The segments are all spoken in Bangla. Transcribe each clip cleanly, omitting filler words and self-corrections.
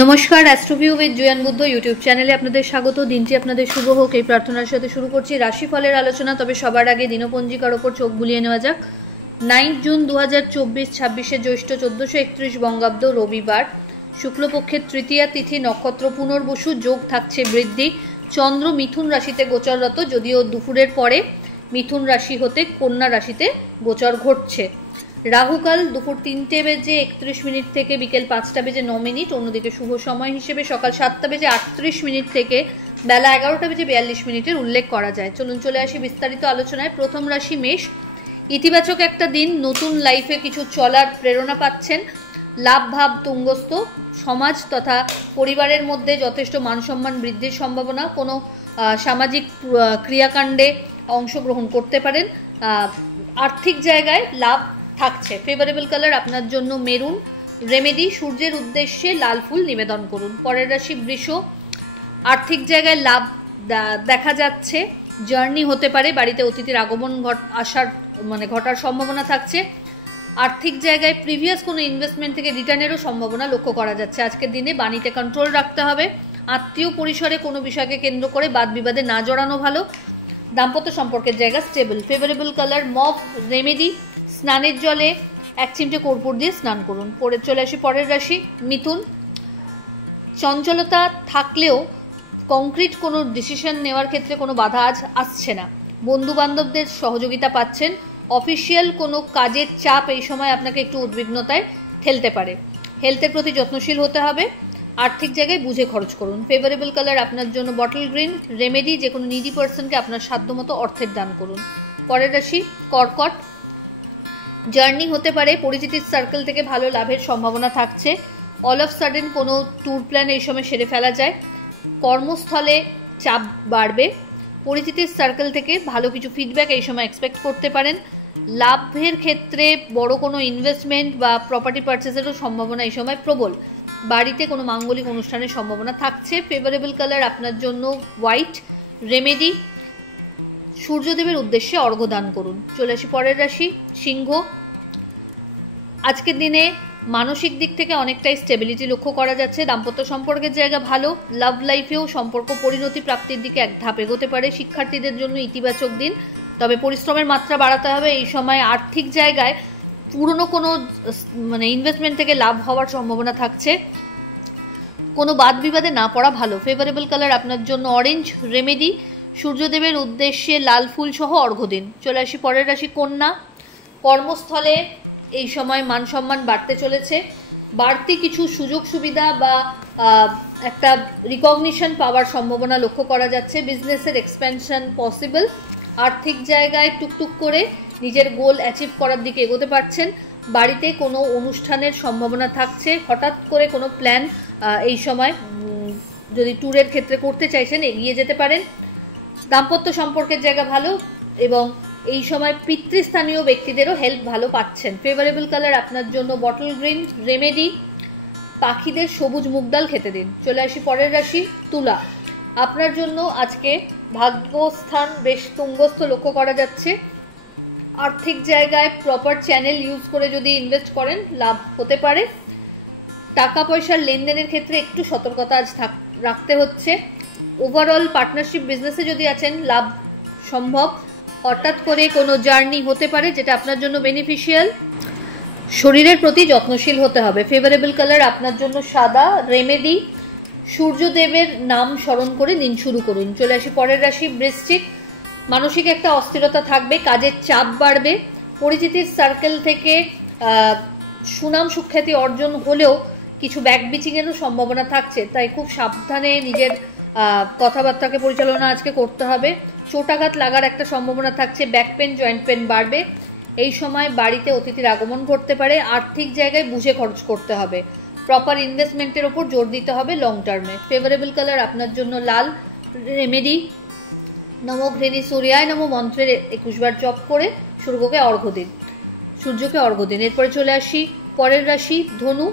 নমস্কার, অ্যাস্ট্রোভিউ উইথ জুয়ান বুদ্ধ ইউটিউব চ্যানেলে আপনাদের স্বাগত। দিনটি আপনাদের শুভ হোক এই প্রার্থনার সাথে শুরু করছি রাশিফলের আলোচনা। তবে সবার আগে দিনপঞ্জিকার ওপর চোখ বুলিয়ে নেওয়া যাক। 9 জুন 2024, 26শে জ্যৈষ্ঠ 1431 বঙ্গাব্দ, রবিবার, শুক্লপক্ষের তৃতীয়া তিথি, নক্ষত্র পুনর্বসু, যোগ থাকছে বৃদ্ধি। চন্দ্র মিথুন রাশিতে গোচররত, যদিও দুপুরের পরে মিথুন রাশি হতে কন্যা রাশিতে গোচর ঘটছে। রাহুকাল দুপুর 3:31 থেকে বিকেল 5:09। অন্যদিকে শুভ সময় হিসেবে সকাল 7:38 থেকে বেলা 11:42 উল্লেখ করা যায়। চলে আসি বিস্তারিত আলোচনায়। প্রথম রাশি মেষ। ইতিবাচক একটা দিন, নতুন লাইফে কিছু চলার প্রেরণা পাচ্ছেন। লাভ ভাব তুঙ্গস্থ, সমাজ তথা পরিবারের মধ্যে যথেষ্ট মানসম্মান বৃদ্ধির সম্ভাবনা। কোনো সামাজিক ক্রিয়াকাণ্ডে অংশগ্রহণ করতে পারেন। আর্থিক জায়গায় লাভ থাকছে। ফেভারেবল কালার আপনার জন্য মেরুন। রেমেডি, সূর্যের উদ্দেশ্যে লাল ফুল নিবেদন করুন। পরের রাশি বৃষ। আর্থিক জায়গায় লাভ দেখা যাচ্ছে। জার্নি হতে পারে, বাড়িতে অতিথির আগমন ঘটার সম্ভাবনা থাকছে। আর্থিক জায়গায় প্রিভিয়াস কোনো ইনভেস্টমেন্ট থেকে রিটার্নেরও সম্ভাবনা লক্ষ্য করা যাচ্ছে। আজকের দিনে বাণীতে কন্ট্রোল রাখতে হবে। আত্মীয় পরিসরে কোনো বিষয়কে কেন্দ্র করে বাদ বিবাদে না জড়ানো ভালো। দাম্পত্য সম্পর্কের জায়গা stable. Favourable colour mauve. Remedy, স্নানের জলে 1 চিমটে কর্পূর দিয়ে স্নান করুন। চলে আসি পরের রাশি মিথুন। চঞ্চলতা থাকলেও কংক্রিট কোনো ডিসিশন নেওয়ার ক্ষেত্রে কোনো বাধা আজ আসছে না। বন্ধু বান্ধবদের সহযোগিতা পাচ্ছেন। অফিসিয়াল কোনো কাজের চাপ এই সময় আপনাকে একটু উদ্বিগ্নতায় ঠেলতে পারে। হেলথের প্রতি যত্নশীল হতে হবে। আর্থিক জায়গায় বুঝে খরচ করুন। ফেভারেবল কালার আপনার জন্য বটল গ্রিন। রেমেডি, যে কোনো নিডি পার্সনকে আপনার সাধ্যমতো অর্থের দান করুন। পরের রাশি কর্কট। জার্নি হতে পারে, পরিচিতির সার্কেল থেকে ভালো লাভের সম্ভাবনা থাকছে। অল অফ সাডেন কোনো ট্যুর প্ল্যান এই সময় সেরে ফেলা যায়। কর্মস্থলে চাপ বাড়বে। পরিচিতির সার্কেল থেকে ভালো কিছু ফিডব্যাক এই সময় এক্সপেক্ট করতে পারেন। লাভের ক্ষেত্রে বড় কোনো ইনভেস্টমেন্ট বা প্রপার্টি পারচেসেরও সম্ভাবনা এই সময় প্রবল। বাড়িতে কোনো মাঙ্গলিক অনুষ্ঠানের সম্ভাবনা থাকছে। ফেভারেবল কালার আপনার জন্য হোয়াইট। রেমেডি, সূর্যদেবের উদ্দেশ্যে অর্ঘ্য দান করুন। চলে আসি পরের রাশি সিংহ। আজকের দিনে মানসিক দিক থেকে অনেকটাই স্টেবিলিটি লক্ষ্য করা যাচ্ছে। দাম্পত্য সম্পর্কের জায়গা ভালো। লাভ লাইফেও সম্পর্ক পরিণতি প্রাপ্তির দিকে এক ধাপ এগোতে পারে। শিক্ষার্থীদের জন্য ইতিবাচক দিন, তবে পরিশ্রমের মাত্রা বাড়াতে হবে। এই সময় আর্থিক জায়গায় পুরনো কোনো ইনভেস্টমেন্ট থেকে লাভ হওয়ার সম্ভাবনা থাকছে। কোনো বাদ বিবাদে না পড়া ভালো। ফেভারেবল কালার আপনার জন্য অরেঞ্জ। রেমেডি, সূর্যদেবের উদ্দেশ্যে লাল ফুল সহ অর্ঘ্য দিন। চলে আসি পরের রাশি কন্যা। কর্মস্থলে এই সময় মান সম্মান বাড়তে চলেছে। বাড়তি কিছু সুযোগ সুবিধা বা একটা রিকগনিশন পাওয়ার সম্ভাবনা লক্ষ্য করা যাচ্ছে। বিজনেসের এক্সপ্যানশন পসিবল। আর্থিক জায়গায় টুকটুক করে নিজের গোল অ্যাচিভ করার দিকে এগোতে পারছেন। বাড়িতে কোনো অনুষ্ঠানের সম্ভাবনা থাকছে। হঠাৎ করে কোনো প্ল্যান এই সময় যদি ট্যুরের ক্ষেত্রে করতে চাইছেন এগিয়ে যেতে পারেন। দাম্পত্য সম্পর্কের জায়গা ভালো এবং এই সময় পিতৃস্থানীয় ব্যক্তিদেরও হেল্প ভালো পাচ্ছেন। ফেভারেবল কালার আপনার জন্য বটল গ্রিন। রেমেডি, পাখিদের সবুজ মুগ ডাল খেতে দিন। চলে আসি পরের রাশি তুলা। আপনার জন্য আজকে ভাগ্যস্থান বেশ তুঙ্গস্থ লক্ষ্য করা যাচ্ছে। আর্থিক জায়গায় প্রপার চ্যানেল ইউজ করে যদি ইনভেস্ট করেন লাভ হতে পারে। টাকা পয়সার লেনদেনের ক্ষেত্রে একটু সতর্কতা আজ রাখতে হচ্ছে। ওভারঅল পার্টনারশিপ বিজনেসে যদি আছেন লাভ সম্ভব। হঠাৎ করে কোনো জার্নি হতে পারে যেটা আপনার জন্য বেনিফিশিয়াল। শরীরের প্রতি যত্নশীল হতে হবে। ফেভারেবল কালার আপনার জন্য সাদা। রেমেডি, সূর্যদেবের নাম স্মরণ করে দিন শুরু করুন। চলে আসি পরের রাশি বৃশ্চিক। মানসিক একটা অস্থিরতা থাকবে, কাজের চাপ বাড়বে। পরিচিতির সার্কেল থেকে সুনাম সুখ্যাতি অর্জন হলেও কিছু ব্যাকবিচিংয়েরও সম্ভাবনা থাকছে, তাই খুব সাবধানে নিজের কথাবার্তাকে পরিচালনা আজকে করতে হবে। চোটাঘাত লাগার একটা সম্ভাবনা থাকছে। ব্যাক পেন, জয়েন্ট পেন বাড়বে। এই সময় বাড়িতে অতিথির আগমন ঘটতে পারে। আর্থিক জায়গায় বুঝে খরচ করতে হবে। প্রপার ইনভেস্টমেন্টের ওপর জোর দিতে হবে লং টার্মে। ফেভারেবল কালার আপনার জন্য লাল। রেমেডি, নমঘৃণী সূর্যায় নমঃ মন্ত্রের 21 বার জপ করে সূর্যকে অর্ঘ্য দিন। এরপরে চলে আসি পরের রাশি ধনু।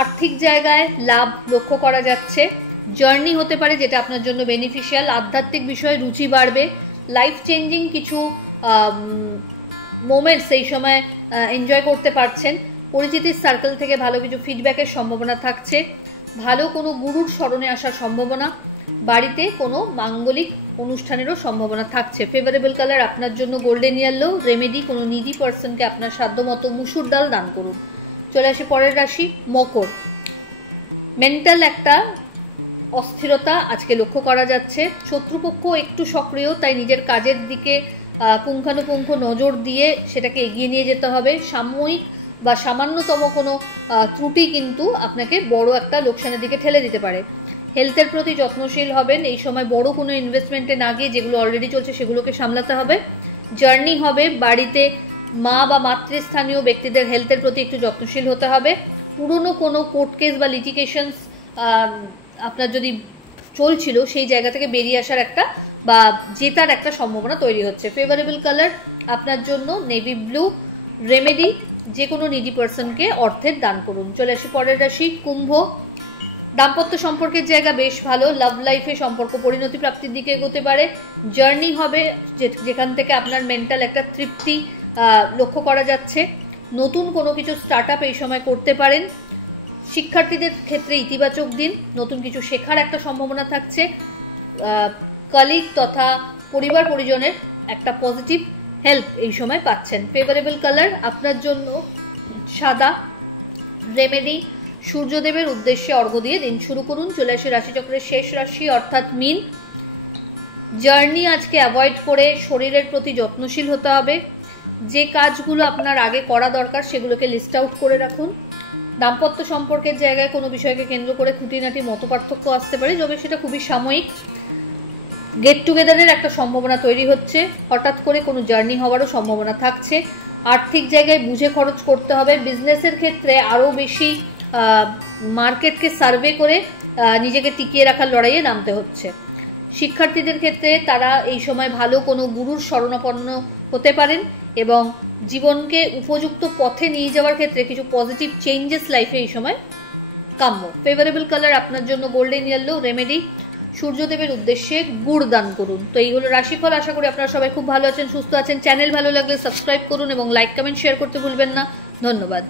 আর্থিক জায়গায় লাভ লক্ষ্য করা যাচ্ছে। জার্নি হতে পারে যেটা আপনার জন্য বেনিফিশিয়াল। আধ্যাত্মিক বিষয়ে রুচি বাড়বে। লাইফ চেঞ্জিং কিছু মোমেন্টস এই সময় এনজয় করতে পারছেন। পরিচিতির সার্কেল থেকে ভালো কিছু ফিডব্যাকের সম্ভাবনা থাকছে, ভালো কোনো গুরুর স্মরণে আসার সম্ভাবনা, বাড়িতে কোনো মাঙ্গলিক অনুষ্ঠানেরও সম্ভাবনা থাকছে। ফেভারেবল কালার আপনার জন্য গোল্ডেন ইয়েলো। রেমেডি, কোনো নিডি পার্সনকে আপনার সাধ্যমতো মুসুর ডাল দান করুন। চলে আসি পরের রাশি মকর। মেন্টাল একটা অস্থিরতা আজকে লক্ষ্য করা যাচ্ছে। শত্রুপক্ষ একটু সক্রিয়, তাই নিজের কাজের দিকে পুঙ্খানুপুঙ্খ নজর দিয়ে সেটাকে এগিয়ে নিয়ে যেতে হবে। সাময়িক বা সামান্যতম কোনো ত্রুটি কিন্তু আপনাকে বড় একটা লোকসানের দিকে ঠেলে দিতে পারে। হেলথের প্রতি যত্নশীল হবেন এই সময়। বড় কোনো ইনভেস্টমেন্টে না গিয়ে যেগুলো অলরেডি চলছে সেগুলোকে সামলাতে হবে। জার্নি হবে, বাড়িতে মা বা মাতৃস্থানীয় ব্যক্তিদের হেলথের প্রতি একটু যত্নশীল হতে হবে। পুরনো কোনো কোর্ট কেস বা লিটিগেশনস আপনার যদি চলছিল সেই জায়গা থেকে বেরিয়ে আসার একটা বা জেতার একটা সম্ভাবনা তৈরি হচ্ছে। ফেভারেবল কালার আপনার জন্য নেভি ব্লু। রেমেডি, যে কোনো নিডি পার্সনকে অর্থের দান করুন। চলে আসি পরের রাশি কুম্ভ। দাম্পত্য সম্পর্কের জায়গা বেশ ভালো। লাভ লাইফে সম্পর্ক পরিণতি প্রাপ্তির দিকে এগোতে পারে। জার্নি হবে যেখান থেকে আপনার মেন্টাল একটা তৃপ্তি লক্ষ্য করা যাচ্ছে। নতুন কোনো কিছু স্টার্ট আপ এই সময় করতে পারেন। শিক্ষার্থীদের ক্ষেত্রে ইতিবাচক দিন, নতুন কিছু শেখার একটা সম্ভাবনা থাকছে। কলিগ তথা পরিবার পরিজনের একটা পজিটিভ হেল্প এই সময় পাচ্ছেন। ফেভারেবল কালার আপনার জন্য সাদা। রেমেডি, সূর্যদেবের উদ্দেশ্যে অর্ঘ্য দিয়ে দিন শুরু করুন। চলে আসে রাশিচক্রের শেষ রাশি অর্থাৎ মীন। জার্নি আজকে অ্যাভয়েড করে শরীরের প্রতি যত্নশীল হতে হবে। যে কাজগুলো আপনার আগে করা দরকার সেগুলোকে লিস্ট আউট করে রাখুন। দাম্পত্য সম্পর্কের জায়গায় কোনো বিষয়কে কেন্দ্র করে খুঁটিনাটি মতপার্থক্য আসতে পারে, তবে সেটা খুবই সাময়িক। গেট টুগেদারের একটা সম্ভাবনা তৈরি হচ্ছে। হঠাৎ করে কোনো জার্নি হওয়ারও সম্ভাবনা থাকছে। আর্থিক জায়গায় বুঝে খরচ করতে হবে। বিজনেসের ক্ষেত্রে আরও বেশি মার্কেটকে সার্ভে করে নিজেকে টিকিয়ে রাখার লড়াইয়ে নামতে হচ্ছে। শিক্ষার্থীদের ক্ষেত্রে তারা এই সময় ভালো কোনো গুরুর শরণাপন্ন হতে পারেন এবং জীবনকে উপযুক্ত পথে নিয়ে যাওয়ার ক্ষেত্রে কিছু পজিটিভ চেঞ্জেস লাইফে এই সময় কাম্য। ফেভারেবল কালার আপনার জন্য গোল্ডেন ইয়েলো। রেমেডি, সূর্যদেবের উদ্দেশ্যে গুড় দান করুন। তো এই হলো রাশিফল। আশা করি আপনারা সবাই খুব ভালো আছেন, সুস্থ আছেন। চ্যানেল ভালো লাগলে সাবস্ক্রাইব করুন এবং লাইক কমেন্ট শেয়ার করতে ভুলবেন না। ধন্যবাদ।